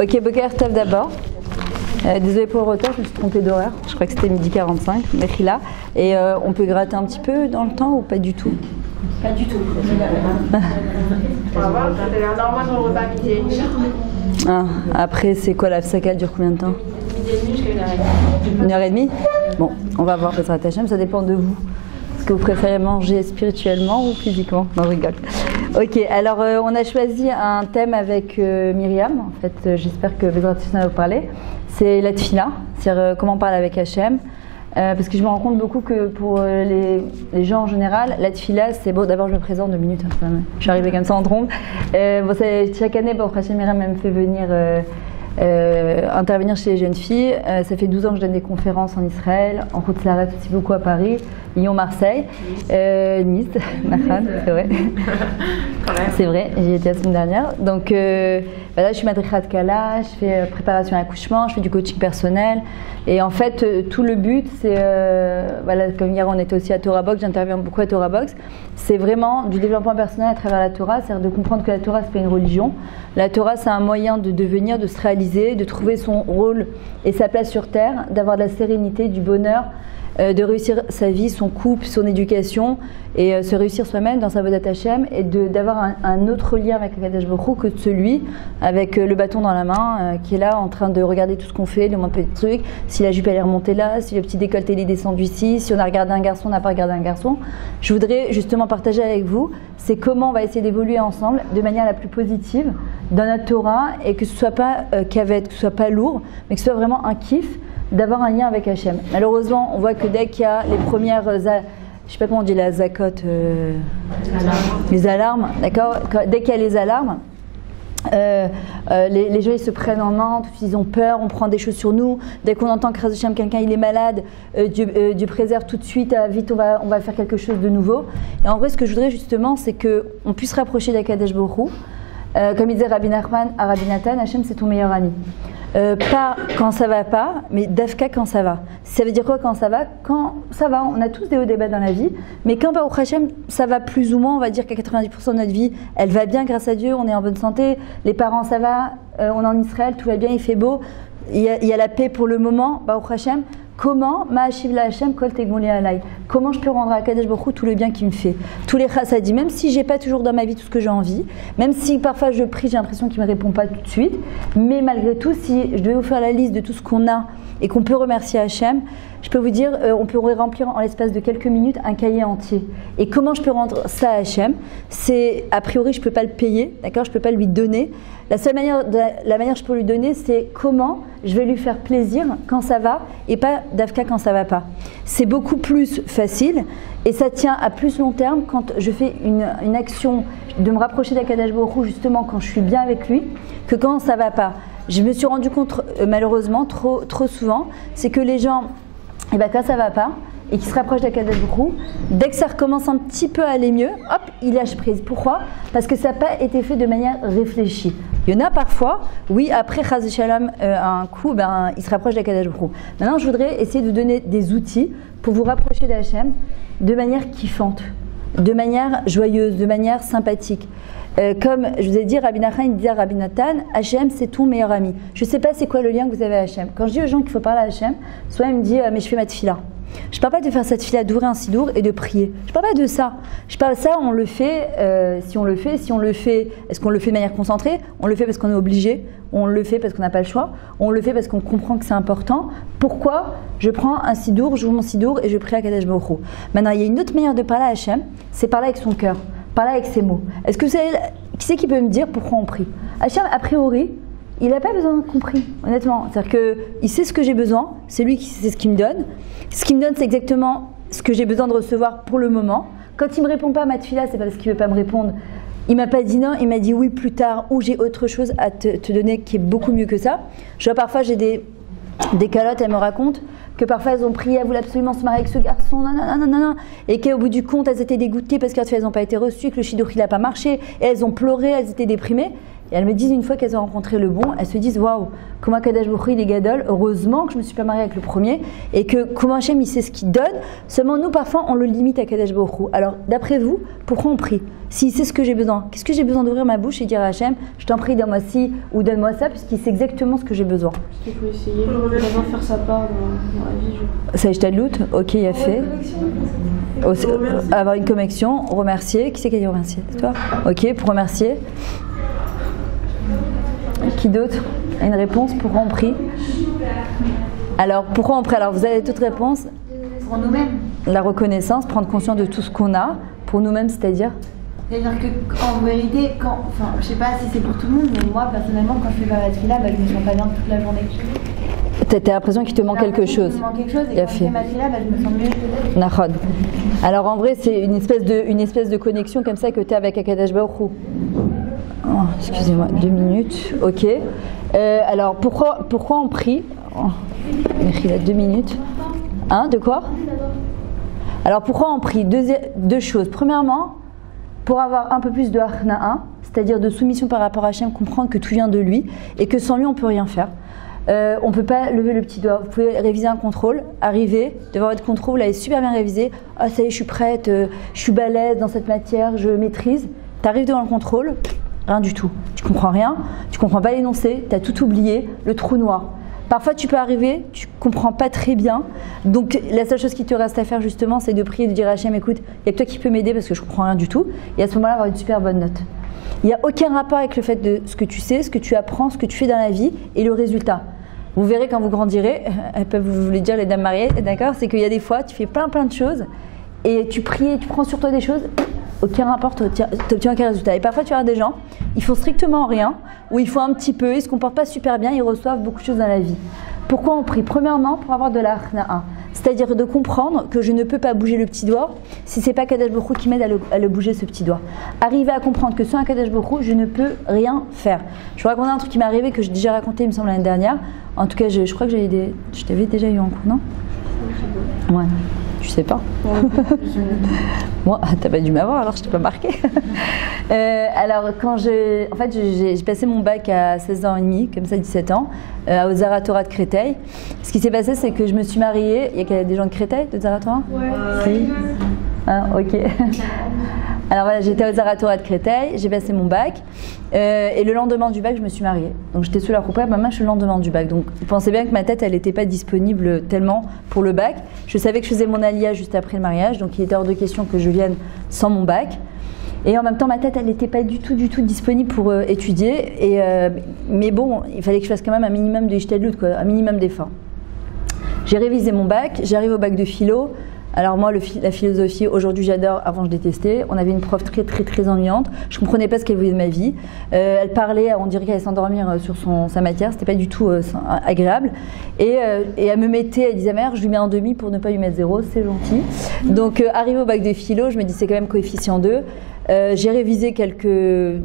Ok, Boker Tov d'abord. Désolée pour le retard, je me suis trompée d'horaire. Je crois que c'était 12h45, Mechila. Et on peut gratter un petit peu dans le temps ou pas du tout? Pas du tout. On va voir, ça a l'air normal dans le repas midi et demi. Après, c'est quoi la fsaka, elle dure combien de temps? Midi et demi jusqu'à 1h30. 1h30? Bon, on va voir Bezrat Hashem, ça dépend de vous. Est-ce que vous préférez manger spirituellement ou physiquement? Non, je rigole. Ok, alors on a choisi un thème avec Myriam. En fait, j'espère que Bezrat Hashem va vous parler. C'est la tfila, c'est-à-dire comment on parle avec Hashem. Parce que je me rends compte beaucoup que pour les gens en général, la tfila, c'est bon. D'abord, je me présente 2 minutes. Hein, je suis arrivée comme ça en trompe. Bon, chaque année, Hashem Myriam me fait venir intervenir chez les jeunes filles. Ça fait 12 ans que je donne des conférences en Israël, en Côte-Larat aussi beaucoup à Paris, Lyon, Marseille, Nice, c'est vrai. C'est vrai, j'y étais la semaine dernière. Donc là, je suis madrichat de Kala, je fais préparation à l'accouchement, je fais du coaching personnel. Et en fait, tout le but, c'est, voilà, comme hier on était aussi à Torah Box, j'interviens beaucoup à Torah Box, c'est vraiment du développement personnel à travers la Torah, c'est-à-dire de comprendre que la Torah, c'est pas une religion. La Torah, c'est un moyen de devenir, de se réaliser, de trouver son rôle et sa place sur terre, d'avoir de la sérénité, du bonheur, de réussir sa vie, son couple, son éducation et se réussir soi-même dans sa vodat Hashem et d'avoir un autre lien avec le Kadosh Baruch Hu que celui avec le bâton dans la main qui est là en train de regarder tout ce qu'on fait, de montrer des trucs, si la jupe elle est remontée là, si le petit décolleté il est descendu ici, si on a regardé un garçon, on n'a pas regardé un garçon. Je voudrais justement partager avec vous, c'est comment on va essayer d'évoluer ensemble de manière la plus positive dans notre Torah et que ce soit pas cavette, que ce soit pas lourd, mais que ce soit vraiment un kiff d'avoir un lien avec Hachem. Malheureusement, on voit que dès qu'il y a les premières, je sais pas comment on dit la zakot, les alarmes, d'accord. Dès qu'il y a les alarmes, les gens ils se prennent en main, ils ont peur, on prend des choses sur nous. Dès qu'on entend que Hachem, quelqu'un il est malade, Dieu préserve tout de suite, vite on va faire quelque chose de nouveau. Et en vrai, ce que je voudrais justement, c'est que on puisse rapprocher d'Akadosh Baruch Hu. Comme il disait Rabbi Nachman à Rabbi Nathan, Hachem c'est ton meilleur ami. Pas quand ça va pas, mais dafka quand ça va. Ça veut dire quoi quand ça va? Quand ça va, on a tous des hauts et des bas dans la vie, mais quand Baruch Hashem, ça va plus ou moins, on va dire qu'à 90% de notre vie, elle va bien grâce à Dieu, on est en bonne santé, les parents ça va, on est en Israël, tout va bien, il fait beau, il y a la paix pour le moment, Baruch Hashem. Comment Ma'ashiv la Hashem kol tegmolei alai? Comment je peux rendre à Kadosh Baruch Hu tout le bien qu'il me fait, tous les chassadim, même si j'ai pas toujours dans ma vie tout ce que j'ai envie, même si parfois je prie, j'ai l'impression qu'il me répond pas tout de suite, mais malgré tout, si je devais vous faire la liste de tout ce qu'on a et qu'on peut remercier Hashem, je peux vous dire, on peut remplir en l'espace de quelques minutes un cahier entier. Et comment je peux rendre ça à Hashem? C'est, a priori, je peux pas le payer, d'accord? Je peux pas lui donner. La manière que je peux lui donner, c'est comment je vais lui faire plaisir quand ça va et pas d'Afka quand ça va pas. C'est beaucoup plus facile et ça tient à plus long terme quand je fais une action de me rapprocher d'Akadosh Baruch Hu justement quand je suis bien avec lui que quand ça va pas. Je me suis rendu compte malheureusement trop souvent, c'est que les gens, quand ça va pas, et qui se rapproche d'Akadosh Baruch Hu, dès que ça recommence un petit peu à aller mieux, hop, il lâche prise. Pourquoi? Parce que ça n'a pas été fait de manière réfléchie. Il y en a parfois, oui, après Chaz Shalom, un coup, il se rapproche d'Akadosh Baruch Hu. Maintenant, je voudrais essayer de vous donner des outils pour vous rapprocher d'Hachem de manière kiffante, de manière joyeuse, de manière sympathique. Comme je vous ai dit, Rabbi Nachman disait à Rabbi Nathan, Hachem c'est ton meilleur ami. Je ne sais pas c'est quoi le lien que vous avez à Hachem. Quand je dis aux gens qu'il faut parler à Hachem, soit il me dit mais je fais ma tefila. Je ne parle pas de faire cette tefila, d'ouvrir un sidour et de prier. Je ne parle pas de ça. Je parle de ça, on le fait, si on le fait, est-ce qu'on le fait de manière concentrée? On le fait parce qu'on est obligé, on le fait parce qu'on n'a pas le choix, on le fait parce qu'on comprend que c'est important. Pourquoi je prends un sidour, j'ouvre mon sidour et je prie à Kadosh Baruch Hu? Maintenant, il y a une autre manière de parler à Hachem, c'est parler avec son cœur, parler avec ses mots. Est-ce que vous savez, qui c'est qui peut me dire pourquoi on prie? Hachem, a priori, il n'a pas besoin de compris, honnêtement. C'est-à-dire qu'il sait ce que j'ai besoin, c'est lui qui sait ce qu'il me donne. Ce qu'il me donne, c'est exactement ce que j'ai besoin de recevoir pour le moment. Quand il ne me répond pas à ma tefila, c'est pas parce qu'il ne veut pas me répondre. Il ne m'a pas dit non, il m'a dit oui plus tard, ou j'ai autre chose à te donner qui est beaucoup mieux que ça. Je vois parfois, j'ai des calottes, elles me racontent que parfois elles ont prié, elles voulaient absolument se marier avec ce garçon, non, et qu'au bout du compte, elles étaient dégoûtées parce qu'elles n'ont pas été reçues, que le shidduch il n'a pas marché, et elles ont pleuré, elles étaient déprimées. et elles me disent une fois qu'elles ont rencontré le bon, elles se disent waouh, comment Kadosh Baruch Hu il est gadol, heureusement que je ne me suis pas mariée avec le premier et que comment Hachem il sait ce qu'il donne, seulement nous parfois on le limite à Kadosh Baruch Hu. Alors d'après vous, pourquoi on prie? S'il sait ce que j'ai besoin, qu'est-ce que j'ai besoin d'ouvrir ma bouche et dire à Hachem, je t'en prie donne-moi ci ou donne-moi ça, puisqu'il sait exactement ce que j'ai besoin. Parce qu'il faut essayer d'abord faire sa part dans la vie. Ça je t'adloute, ok il a fait. Avoir une connexion, remercier, qui c'est qui a dit remercier? C'est toi? Ok, pour remercier. Qui d'autre a une réponse? Pourquoi on prie? Alors, pourquoi on prie? Alors, vous avez toute réponse? Pour nous-mêmes. La reconnaissance, prendre conscience de tout ce qu'on a, pour nous-mêmes, c'est-à-dire? C'est-à-dire qu'en vérité, enfin, je sais pas si c'est pour tout le monde, mais moi, personnellement, quand je fais ma matrila, je me sens pas bien toute la journée. T'as l'impression qu'il te manque quelque chose. Il me manque quelque chose, et quand je fais ma matrila, je me sens mieux. Nahod. Alors, en vrai, c'est une espèce de connexion comme ça que tu as avec Akadosh Baruch Hu. Oh, excusez-moi, 2 minutes, ok. Alors, pourquoi on prie? Il a 2 minutes. Hein, de quoi? Alors, pourquoi on prie? Deux choses. Premièrement, pour avoir un peu plus de Achna'a, c'est-à-dire de soumission par rapport à Hachem, comprendre que tout vient de lui et que sans lui, on ne peut rien faire. On ne peut pas lever le petit doigt. Vous pouvez réviser un contrôle, arriver, devoir votre contrôle, vous l'avez super bien révisé. Ah, ça y est, je suis prête, je suis balèze dans cette matière, je maîtrise. Tu arrives devant le contrôle, rien du tout. Tu comprends rien, tu comprends pas l'énoncé, tu as tout oublié, le trou noir. Parfois, tu peux arriver, tu comprends pas très bien. Donc, la seule chose qui te reste à faire, justement, c'est de prier, de dire à Hachem, écoute, il n'y a que toi qui peux m'aider parce que je comprends rien du tout. Et à ce moment-là, avoir une super bonne note. Il n'y a aucun rapport avec le fait de ce que tu sais, ce que tu apprends, ce que tu fais dans la vie et le résultat. Vous verrez quand vous grandirez, elles peuvent vous le dire les dames mariées, d'accord? C'est qu'il y a des fois, tu fais plein de choses et tu pries, tu prends sur toi des choses, aucun rapport, tu n'obtiens aucun résultat. Et parfois, tu as des gens, ils font strictement rien, ou ils font un petit peu, ils ne se comportent pas super bien, ils reçoivent beaucoup de choses dans la vie. Pourquoi on prie? Premièrement, pour avoir de la Achna'a, c'est-à-dire de comprendre que je ne peux pas bouger le petit doigt si ce n'est pas Kadosh Baruch Hu qui m'aide à le bouger, ce petit doigt. Arriver à comprendre que sans un Kadosh Baruch Hu, je ne peux rien faire. Je vous raconte un truc qui m'est arrivé, que j'ai déjà raconté, il me semble, l'année dernière. En tout cas, je crois que je t'avais déjà eu en cours, non? Ouais. Je sais pas. Moi, t'as pas dû m'avoir, alors je t'ai pas marqué. Alors, en fait, j'ai passé mon bac à 16 ans et demi, comme ça, 17 ans, au Zaratora de Créteil. Ce qui s'est passé, c'est que je me suis mariée. Il y a des gens de Créteil, de Zaratora? Ouais. Si. Ah, ok. Alors voilà, j'étais au Zaratora de Créteil, j'ai passé mon bac. Et le lendemain du bac, je me suis mariée. Donc j'étais sous la roupe, ma main, je suis le lendemain du bac. Donc vous pensez bien que ma tête, elle n'était pas disponible tellement pour le bac. Je savais que je faisais mon alia juste après le mariage, donc il était hors de question que je vienne sans mon bac. Et en même temps, ma tête, elle n'était pas du tout disponible pour étudier. Mais bon, il fallait que je fasse quand même un minimum de ishtadlout, quoi, un minimum d'effort. J'ai révisé mon bac, j'arrive au bac de philo. Alors moi, la philosophie, aujourd'hui j'adore, avant je détestais. On avait une prof très ennuyante. Je ne comprenais pas ce qu'elle voulait de ma vie. Elle parlait, on dirait qu'elle allait s'endormir sur sa matière. C'était pas du tout agréable. Et elle me mettait, elle disait, mère, je lui mets un demi pour ne pas lui mettre 0, c'est gentil. Donc arrivé au bac de philo, je me dis c'est quand même coefficient 2. J'ai révisé quelques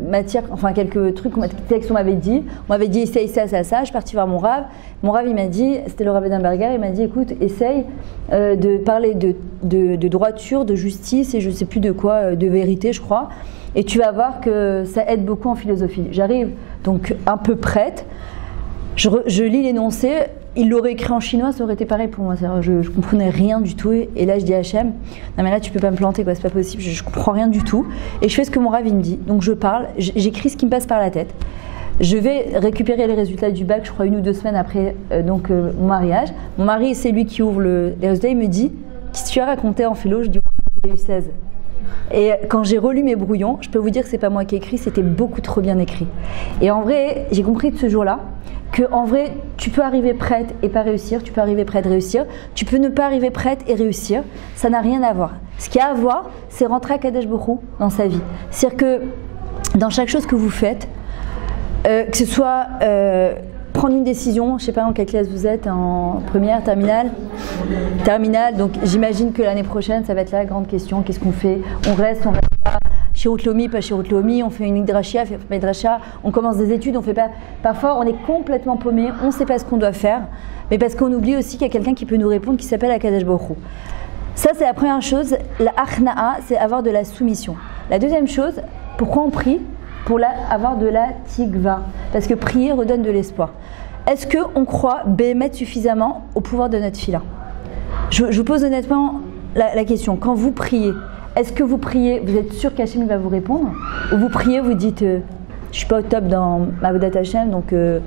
matières, enfin quelques trucs, textes qu'on m'avait dit. On m'avait dit essaye ça. Je suis partie voir mon Rav. Mon Rav, il m'a dit, c'était le Rav Edenberger, il m'a dit écoute, essaye de parler de droiture, de justice et je ne sais plus de quoi, de vérité, je crois. Et tu vas voir que ça aide beaucoup en philosophie. J'arrive donc un peu prête. Je lis l'énoncé. Il l'aurait écrit en chinois, ça aurait été pareil pour moi. Je comprenais rien du tout. Et là, je dis à Hachem, non mais là, tu peux pas me planter, quoi, c'est pas possible, je comprends rien du tout. Et je fais ce que mon Rav il me dit. Donc je parle, j'écris ce qui me passe par la tête. Je vais récupérer les résultats du bac, je crois 1 ou 2 semaines après mon mariage. Mon mari, c'est lui qui ouvre les résultats, il me dit, qu'est-ce que tu as raconté en philo? Je dis, j'ai eu 16. Et quand j'ai relu mes brouillons, je peux vous dire que c'est pas moi qui ai écrit, c'était beaucoup trop bien écrit. Et en vrai, j'ai compris de ce jour-là que en vrai, tu peux arriver prête et pas réussir, tu peux arriver prête et réussir, tu peux ne pas arriver prête et réussir, ça n'a rien à voir. Ce qu'il y a à voir, c'est rentrer à Kadosh Baruch Hu dans sa vie. C'est-à-dire que dans chaque chose que vous faites, que ce soit prendre une décision, je ne sais pas en quelle classe vous êtes, en première, terminale, donc j'imagine que l'année prochaine, ça va être la grande question, qu'est-ce qu'on fait? On reste pas Shirut Lomi, pas Shirut Lomi, on fait une Midrashia, fait pas Midrashia, on commence des études, on fait pas. Parfois, on est complètement paumé, on ne sait pas ce qu'on doit faire, mais parce qu'on oublie aussi qu'il y a quelqu'un qui peut nous répondre, qui s'appelle Akadosh Baruch Hu. Ça, c'est la première chose. La Achna'a, c'est avoir de la soumission. La deuxième chose, pourquoi on prie? pour avoir de la tikva. Parce que prier redonne de l'espoir. Est-ce qu'on croit bémettre suffisamment au pouvoir de notre fila? Je vous pose honnêtement la question. Quand vous priez, est-ce que vous priez, vous êtes sûr qu'Hachem va vous répondre? Ou vous priez, vous dites, je ne suis pas au top dans ma Avodat Hashem, donc je ne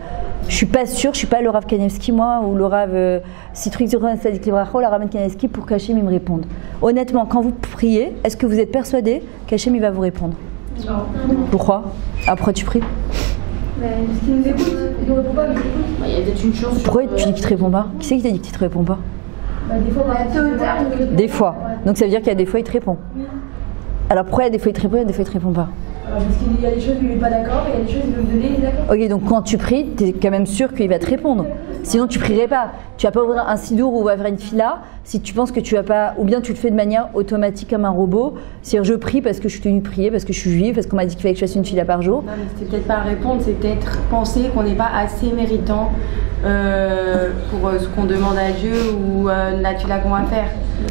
suis pas sûr, je ne suis pas le Rav Kanevski, moi, ou le Rav Citruc Zichron Tzadik Livracha, ou la Rav Kanevski, pour qu'Hachem me réponde. Honnêtement, quand vous priez, est-ce que vous êtes persuadé qu'Hachem va vous répondre? Non. Pourquoi? Pourquoi tu pries? Mais parce qu'il nous écoute, il nous répond pas, mais il écoute. Il y a peut-être une chance. Pourquoi tu dis qu'il ne te répond pas? Qui c'est qui t'a dit qu'il ne te répond pas? Des fois, Des fois. Donc ça veut dire qu'il y a des fois il te répond. Alors pourquoi il y a des fois il te répond et des fois il te répond pas? Parce qu'il y a des choses où il n'est pas d'accord, et il y a des choses où il veut me donner, il est d'accord. Ok, donc quand tu pries, tu es quand même sûr qu'il va te répondre. Sinon tu prierais pas. Tu vas pas ouvrir un sidour ou ouvrir une fila si tu penses que tu vas pas, ou bien tu le fais de manière automatique comme un robot. C'est-à-dire je prie parce que je suis tenue de prier, parce que je suis juive, parce qu'on m'a dit qu'il fallait que je fasse une fila par jour. Non, mais c'est peut-être pas répondre, c'est peut-être penser qu'on n'est pas assez méritant pour ce qu'on demande à Dieu ou la tula qu'on va faire.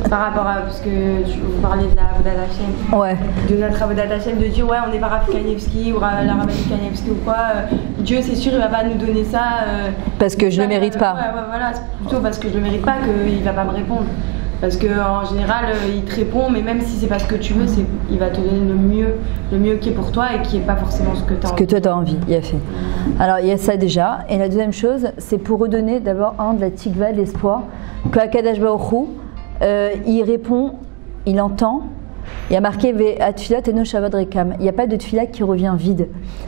Par rapport à, parce que vous parlez de la Avodat Hashem, Ouais. de notre Avodat Hashem, de dire ouais on n'est pas Rav Kanevski ou la Rabbani Kanevski ou quoi, Dieu c'est sûr il va pas nous donner ça. Parce que je le mérite pas. Ouais, voilà, c'est plutôt parce que je le mérite pas qu'il va pas me répondre. Parce qu'en général, il te répond, mais même si c'est pas ce que tu veux, il va te donner le mieux qui est pour toi et qui est pas forcément ce que tu as envie. Ce que toi tu as envie, il a fait. Alors il y a ça déjà. Et la deuxième chose, c'est pour redonner d'abord de la tikva, de l'espoir, qu'Akadosh Baruch Hu, il répond, il entend. Il y a marqué Atfilat eno shavod rekam. Il n'y a pas de tfila qui revient vide.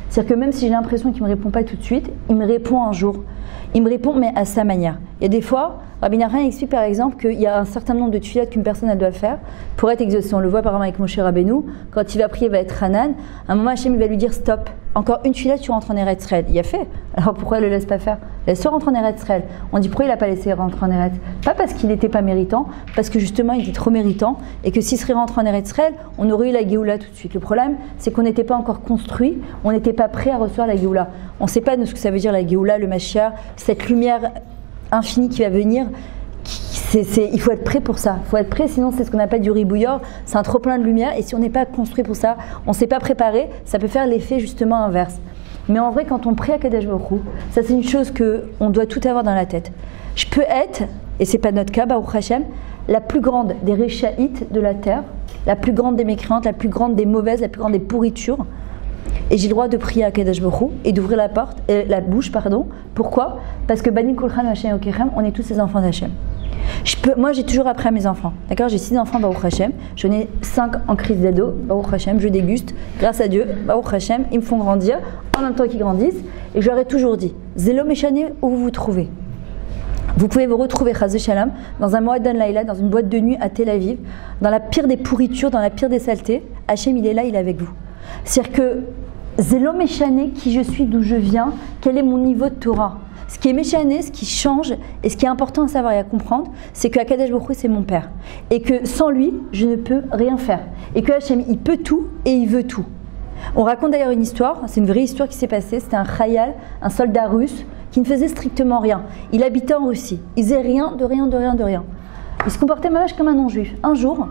C'est-à-dire que même si j'ai l'impression qu'il ne me répond pas tout de suite, il me répond un jour. Il me répond, mais à sa manière. Il y a des fois, Rabbi Nachman explique par exemple qu'il y a un certain nombre de tfilat qu'une personne elle doit faire pour être exaucée. On le voit par exemple avec Moshe Rabbeinu, quand il va prier, il va être Hanan. À un moment, Hachem il va lui dire stop. Encore une tfilat, tu rentres en Eretz Israël. Il a fait. Alors pourquoi il ne le laisse pas faire? Laisse-le rentrer en Eretz Israël. On dit pourquoi il n'a pas laissé rentrer en Eretz? Pas parce qu'il n'était pas méritant, parce que justement il était trop méritant et que s'il serait rentré en Eretz Israël, on aurait eu la Géoula tout de suite. Le problème, c'est qu'on n'était pas encore construit, on n'était pas prêt à recevoir la Géoula. On ne sait pas de ce que ça veut dire la Géoula, le Mashiach, cette lumière infinie qui va venir. Il faut être prêt pour ça. Il faut être prêt, sinon c'est ce qu'on appelle du ribouilleur. C'est un trop plein de lumière et si on n'est pas construit pour ça, on ne s'est pas préparé, ça peut faire l'effet justement inverse. Mais en vrai, quand on prie à Kadesh Baruch Hu, ça c'est une chose qu'on doit tout avoir dans la tête. Je peux être, et c'est pas notre cas, Baruch Hashem, la plus grande des réchaïtes de la terre, la plus grande des mécréantes, la plus grande des mauvaises, la plus grande des pourritures. Et j'ai le droit de prier à Kadesh Baruch Hu et d'ouvrir la bouche. Pourquoi? Parce que Banim Kulchan Hashem Okerem, on est tous les enfants d'Hachem. Moi, j'ai toujours appris à mes enfants. D'accord, j'ai 6 enfants, Baruch Hashem. J'en ai 5 en crise d'ado, Baruch Hashem. Je déguste, grâce à Dieu, Baruch Hashem. Ils me font grandir en même temps qu'ils grandissent. Et je leur ai toujours dit, Zélo Meshane, où vous vous trouvez. Vous pouvez vous retrouver, Chaz Shalom, dans un Moadan Laïla, dans une boîte de nuit à Tel Aviv, dans la pire des pourritures, dans la pire des saletés. Hachem, il est là, il est avec vous. C'est-à-dire que Zélo Meshane, qui je suis, d'où je viens, quel est mon niveau de Torah. Ce qui est méchané, ce qui change et ce qui est important à savoir et à comprendre, c'est que Akadosh Baruch Hu, c'est mon père. Et que sans lui, je ne peux rien faire. Et que Hachem, il peut tout et il veut tout. On raconte d'ailleurs une histoire, c'est une vraie histoire qui s'est passée. C'était un khayal, un soldat russe, qui ne faisait strictement rien. Il habitait en Russie. Il faisait rien, de rien, de rien, de rien. Il se comportait même comme un non-juif. Un jour,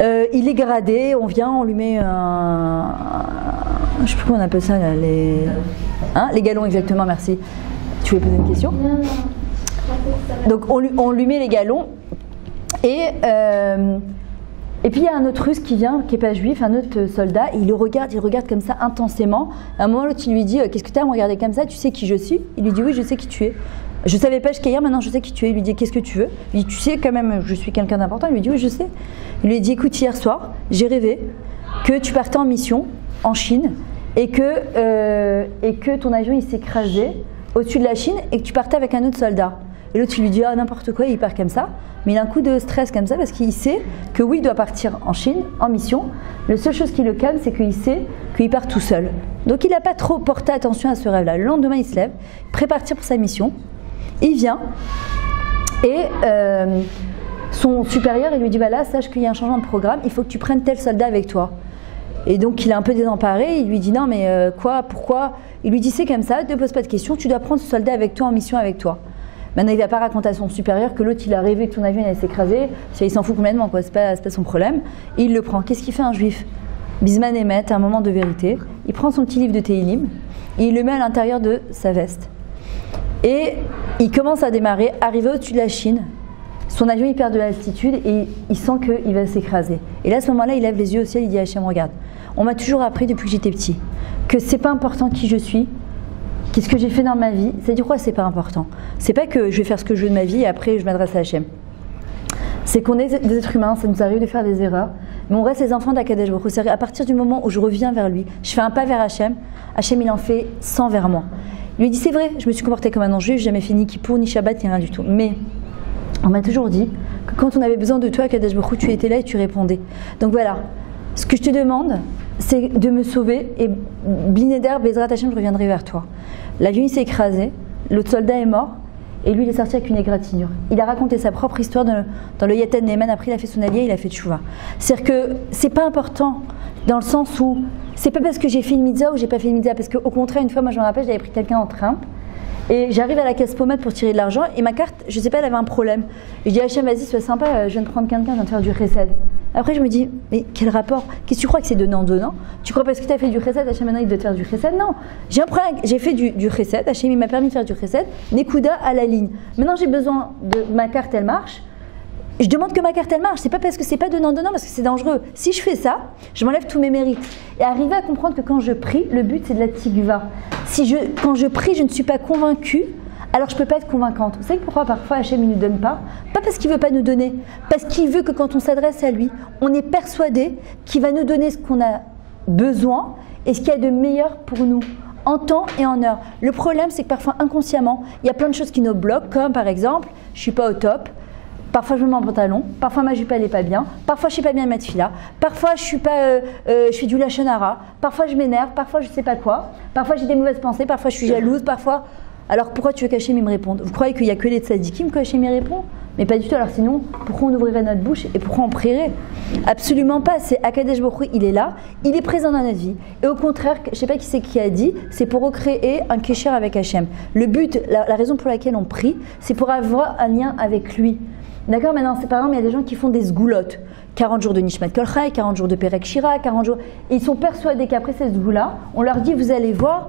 il est gradé, on vient, on lui met un... Je ne sais plus comment on appelle ça, là, les galons, exactement, merci. Tu voulais poser une question? Donc on lui met les galons et puis il y a un autre russe qui vient, qui n'est pas juif, un autre soldat, et il regarde comme ça intensément. À un moment l'autre il lui dit qu'est-ce que tu as à me regarder comme ça, tu sais qui je suis? Il lui dit oui, je sais qui tu es. Je ne savais pas jusqu'à hier, maintenant je sais qui tu es. Il lui dit qu'est-ce que tu veux? Il lui dit tu sais quand même je suis quelqu'un d'important. Il lui dit oui je sais. Il lui dit écoute, hier soir j'ai rêvé que tu partais en mission en Chine et que ton avion il s'écrasait au-dessus de la Chine et que tu partais avec un autre soldat. Et l'autre il lui dit n'importe quoi, il part comme ça. Mais il a un coup de stress comme ça parce qu'il sait que oui, il doit partir en Chine, en mission. La seule chose qui le calme, c'est qu'il sait qu'il part tout seul. Donc il n'a pas trop porté attention à ce rêve-là. Le lendemain, il se lève, prêt à partir pour sa mission. Il vient et son supérieur, il lui dit là, sache qu'il y a un changement de programme, il faut que tu prennes tel soldat avec toi. Et donc il est un peu désemparé, il lui dit non mais quoi, pourquoi? Il lui dit c'est comme ça, ne te pose pas de questions, tu dois prendre ce soldat avec toi en mission avec toi. Maintenant il ne va pas raconter à son supérieur que l'autre il a rêvé que ton avion allait s'écraser, il s'en fout complètement, quoi. C'est pas son problème. Et il le prend. Qu'est-ce qu'il fait un juif? Bisman Emet, un moment de vérité, il prend son petit livre de Tehillim et il le met à l'intérieur de sa veste. Et il commence à démarrer, arrivé au-dessus de la Chine, son avion il perd de l'altitude et il sent qu'il va s'écraser. Et là à ce moment-là, il lève les yeux au ciel, il dit à Hachem, regarde, on m'a toujours appris depuis que j'étais petit que c'est pas important qui je suis, qu'est-ce que j'ai fait dans ma vie, c'est du quoi c'est pas important. C'est pas que je vais faire ce que je veux de ma vie et après je m'adresse à Hachem. C'est qu'on est des êtres humains, ça nous arrive de faire des erreurs, mais on reste les enfants d'Akadosh Baruch Hu. À partir du moment où je reviens vers lui, je fais un pas vers Hachem, Hachem il en fait 100 vers moi. Il lui dit c'est vrai, je me suis comportée comme un non-juif, j'ai jamais fait ni Kippour, ni Shabbat, ni rien du tout. Mais on m'a toujours dit que quand on avait besoin de toi, Akadosh Baruch Hu, tu étais là et tu répondais. Donc voilà, ce que je te demande, c'est de me sauver et Blineder, Bezrat Hachem, je reviendrai vers toi. L'avion il s'est écrasé, l'autre soldat est mort et lui il est sorti avec une égratignure. Il a raconté sa propre histoire dans le Yaten Neeman, après il a fait son allié, il a fait tchouva. C'est-à-dire que c'est pas important dans le sens où c'est pas parce que j'ai fait une mitzvah ou j'ai pas fait une mitzvah, parce qu'au contraire, une fois, moi je me rappelle, j'avais pris quelqu'un en train et j'arrive à la caisse pommade pour tirer de l'argent et ma carte, je sais pas, elle avait un problème. Et je dis Hachem, vas-y, sois sympa, je viens de prendre quelqu'un, je viens de faire du chesed. Après je me dis, mais quel rapport? Qu'est-ce que tu crois que c'est donnant-donnant? Tu crois parce que tu as fait du chesed, Hachem maintenant il doit te faire du chesed? Non, j'ai fait du chesed, Hachem il m'a permis de faire du chesed, Nekuda à la ligne. Maintenant j'ai besoin de ma carte, elle marche. Je demande que ma carte elle marche, c'est pas parce que c'est pas donnant-donnant, parce que c'est dangereux. Si je fais ça, je m'enlève tous mes mérites. Et arriver à comprendre que quand je prie, le but c'est de la tigva. Quand je prie, je ne suis pas convaincue, alors je peux pas être convaincante. Vous savez pourquoi parfois Hachem il nous donne pas? Pas parce qu'il veut pas nous donner, parce qu'il veut que quand on s'adresse à lui, on est persuadé qu'il va nous donner ce qu'on a besoin et ce qu'il y a de meilleur pour nous, en temps et en heure. Le problème c'est que parfois inconsciemment, il y a plein de choses qui nous bloquent, comme par exemple, je suis pas au top. Parfois je me mets en pantalon, parfois ma jupe elle est pas bien, parfois je sais pas bien mettre fila, parfois je fais du lachon hara, parfois je m'énerve, parfois je sais pas quoi, parfois j'ai des mauvaises pensées, parfois je suis jalouse, parfois. Alors pourquoi tu veux qu'Hachem me réponde? Vous croyez qu'il y a que les tzadikim que Hachem y répond? Mais pas du tout. Alors sinon, pourquoi on ouvrirait notre bouche et pourquoi on prierait? Absolument pas. C'est Akadosh Baruch Hu, il est là, il est présent dans notre vie. Et au contraire, je sais pas qui c'est qui a dit, c'est pour recréer un kécher avec Hachem. Le but, la raison pour laquelle on prie, c'est pour avoir un lien avec lui. D'accord, maintenant, c'est par exemple, il y a des gens qui font des sgoulottes. 40 jours de Nishmat Kol Chai, 40 jours de Perek Shira, 40 jours. Et ils sont persuadés qu'après ces sgoulas, on leur dit, vous allez voir,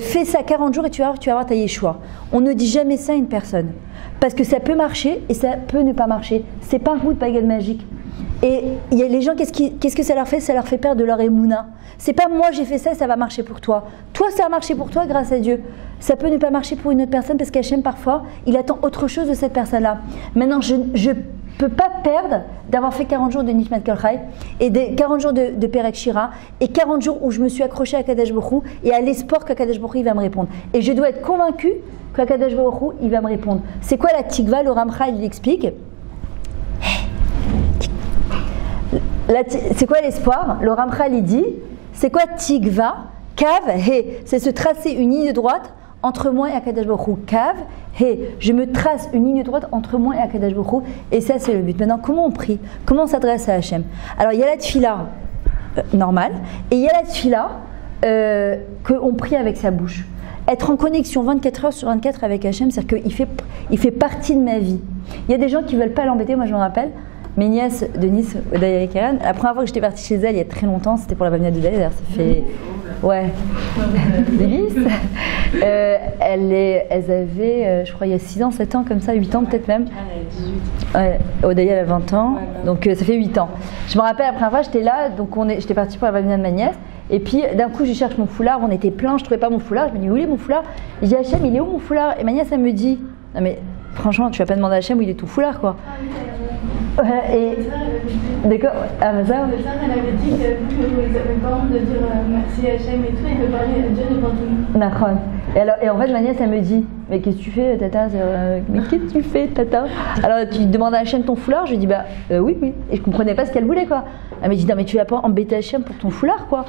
fais ça 40 jours et tu vas avoir ta Yeshua. On ne dit jamais ça à une personne. Parce que ça peut marcher et ça peut ne pas marcher. C'est pas un coup de baguette magique. Et il y a les gens, qu'est-ce que ça leur fait? Ça leur fait perdre de leur émouna. C'est pas moi j'ai fait ça et ça va marcher pour toi. Toi ça a marché pour toi grâce à Dieu. Ça peut ne pas marcher pour une autre personne parce qu'Hachem parfois il attend autre chose de cette personne-là. Maintenant je peux pas perdre d'avoir fait 40 jours de Nishmat Kol Chai et des 40 jours de Perek Shira et 40 jours où je me suis accrochée à Kadosh Baruch Hu et à l'espoir qu'Akadosh Baruch Hu il va me répondre. Et je dois être convaincue qu'Akadosh Baruch Hu il va me répondre. C'est quoi la tikva? Le Ramchal il explique. C'est quoi l'espoir? Le Ramchal il dit, c'est quoi Tikva? Kav, he, c'est se tracer une ligne droite entre moi et Akadosh Baruch Hu. Kav, he, je me trace une ligne droite entre moi et Akadosh Baruch Hu. Et ça c'est le but. Maintenant, comment on prie? Comment on s'adresse à Hachem? Alors il y a la tfila normale et il y a la tfila qu'on prie avec sa bouche. Être en connexion 24 heures sur 24 avec Hachem, c'est-à-dire qu'il fait partie de ma vie. Il y a des gens qui ne veulent pas l'embêter, moi je me rappelle. Mes nièces de Nice, Odaya et Karen, la première fois que j'étais partie chez elles il y a très longtemps, c'était pour la Bamia d'Odaya, d'ailleurs ça fait... Ouais, délice. Elles avaient, je crois, il y a 6 ans, 7 ans, comme ça, 8 ans peut-être même. Ouais, Odaya elle a 20 ans, donc ça fait 8 ans. Je me rappelle la première fois, j'étais là, donc j'étais partie pour la Bamia de ma nièce, et puis d'un coup je cherche mon foulard, on était plein, je trouvais pas mon foulard, je me dis où est mon foulard? Je dis Hachem, il est où mon foulard? Et ma nièce elle me dit, non mais franchement tu vas pas demander à Hachem où il est ton foulard quoi. Et d'accord, ah mais ça. Elle avait dit que vous n'avez pas honte de dire merci Hachem et tout, et de parler à Dieu devant tout le monde. Et en fait ma nièce elle me dit, mais qu'est-ce que tu fais tata? Mais qu'est-ce que tu fais tata? Alors tu demandes à Hachem ton foulard? Je lui dis bah oui. Et je comprenais pas ce qu'elle voulait quoi. Elle me dit non mais tu vas pas embêter Hachem pour ton foulard quoi.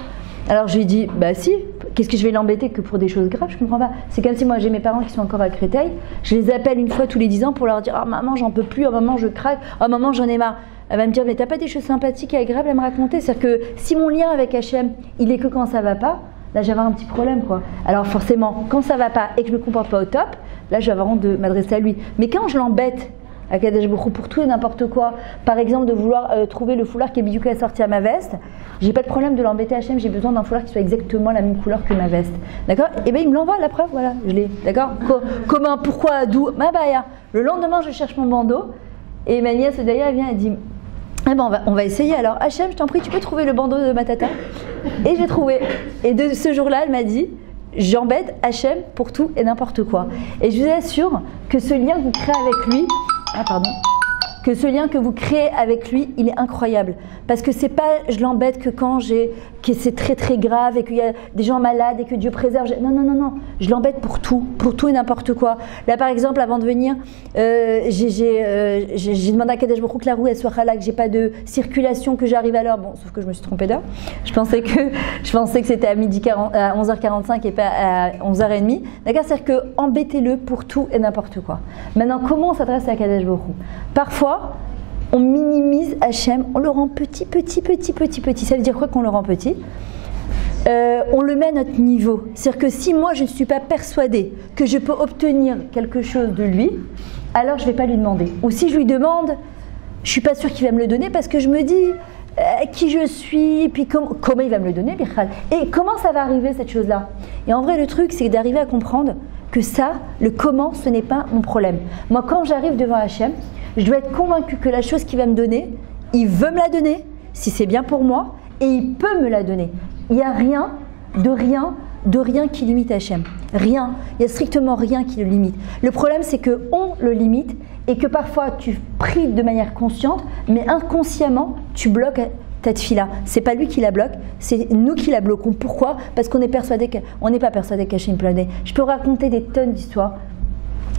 Alors je lui ai dit bah si, qu'est-ce que je vais l'embêter que pour des choses graves? Je comprends pas. C'est comme si moi j'ai mes parents qui sont encore à Créteil, je les appelle une fois tous les 10 ans pour leur dire oh maman j'en peux plus, oh maman je craque, oh maman j'en ai marre. Elle va me dire mais t'as pas des choses sympathiques et agréables à me raconter? C'est-à-dire que si mon lien avec Hachem il est que quand ça va pas, là j'ai avoir un petit problème quoi. Alors forcément quand ça va pas et que je me comporte pas au top, là je vais avoir honte de m'adresser à lui. Mais quand je l'embête à Kadesh Baruch Hu pour tout et n'importe quoi. Par exemple, de vouloir trouver le foulard qui est bidouké assorti à ma veste. J'ai pas de problème de l'embêter Hachem, j'ai besoin d'un foulard qui soit exactement la même couleur que ma veste. D'accord? Et bien il me l'envoie, la preuve, voilà, je l'ai. D'accord? Comment, pourquoi, d'où? Ma baya. Le lendemain, je cherche mon bandeau et ma nièce d'ailleurs elle vient et dit ah ben on va essayer alors. Hachem, je t'en prie, tu peux trouver le bandeau de ma tata? Et j'ai trouvé. Et de ce jour-là, elle m'a dit j'embête Hachem pour tout et n'importe quoi. Et je vous assure que ce lien que vous créez avec lui, que ce lien que vous créez avec lui, il est incroyable. Parce que c'est pas, je l'embête que quand que c'est très très grave et qu'il y a des gens malades et que Dieu préserve. Non. Je l'embête pour tout et n'importe quoi. Là par exemple, avant de venir, j'ai demandé à Kadesh Baruch Hu que la roue elle soit halak, que j'ai pas de circulation, que j'arrive à l'heure. Bon, sauf que je me suis trompée d'heure. Je pensais que c'était à 11h45 et pas à 11h30. D'accord, c'est-à-dire que embêtez-le pour tout et n'importe quoi. Maintenant, comment on s'adresse à Kadesh Baruch Hu? Parfois, on minimise Hachem, on le rend petit. Ça veut dire quoi qu'on le rend petit? On le met à notre niveau. C'est-à-dire que si moi je ne suis pas persuadée que je peux obtenir quelque chose de lui, alors je ne vais pas lui demander. Ou si je lui demande, je ne suis pas sûre qu'il va me le donner parce que je me dis qui je suis, puis comment il va me le donner, et comment ça va arriver cette chose-là. Et en vrai le truc c'est d'arriver à comprendre que ça, le comment, ce n'est pas mon problème. Moi quand j'arrive devant Hachem, je dois être convaincue que la chose qu'il va me donner, il veut me la donner, si c'est bien pour moi, et il peut me la donner. Il n'y a rien qui limite Hachem. Rien. Il n'y a strictement rien qui le limite. Le problème, c'est qu'on le limite et que parfois tu pries de manière consciente, mais inconsciemment, tu bloques ta tefila. C'est pas lui qui la bloque, c'est nous qui la bloquons. Pourquoi? Parce qu'on est persuadé qu'on n'est pas persuadé qu'Hachem peut la donner. Je peux raconter des tonnes d'histoires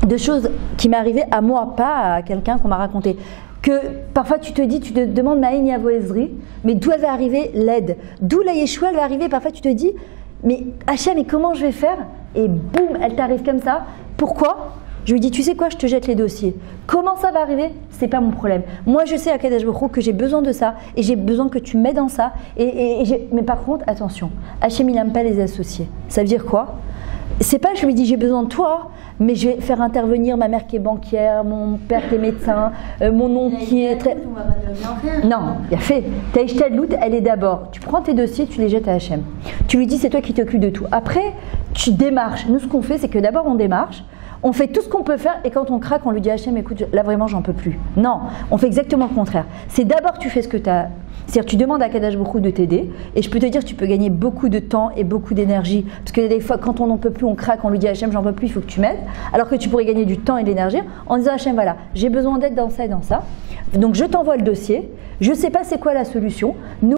de choses qui m'est arrivé à moi, pas à quelqu'un qu'on m'a raconté. Que parfois tu te demandes Maïn Yavo Ezri, mais d'où elle va arriver l'aide? D'où la Yeshua elle va arriver? Parfois tu te dis, mais Hachem, mais comment je vais faire? Et boum, elle t'arrive comme ça. Pourquoi? Je lui dis, tu sais quoi, je te jette les dossiers. Comment ça va arriver? C'est pas mon problème. Moi, je sais à Kadesh Baruch Hu que j'ai besoin de ça et j'ai besoin que tu m'aides dans ça. Mais par contre, attention, Hachem, il n'aime pas les associés. Ça veut dire quoi? C'est pas, je lui dis, j'ai besoin de toi, mais je vais faire intervenir ma mère qui est banquière, mon père qui est médecin, mon oncle qui est très... Non, il y a fait. Ta Ishtadlout, elle est d'abord. Tu prends tes dossiers, tu les jettes à Hachem. Tu lui dis, c'est toi qui t'occupes de tout. Après, tu démarches. Nous, ce qu'on fait, c'est que d'abord, on démarche. On fait tout ce qu'on peut faire et quand on craque, on lui dit Hachem, écoute, là vraiment, j'en peux plus. Non, on fait exactement le contraire. C'est d'abord, tu fais ce que tu as. C'est-à-dire, tu demandes à Kadesh Baruch Hu de t'aider et je peux te dire, tu peux gagner beaucoup de temps et beaucoup d'énergie. Parce que des fois, quand on n'en peut plus, on craque, on lui dit Hachem, j'en peux plus, il faut que tu m'aides. Alors que tu pourrais gagner du temps et de l'énergie en disant Hachem, voilà, j'ai besoin d'aide dans ça et dans ça. Donc, je t'envoie le dossier. Je ne sais pas c'est quoi la solution. Nous,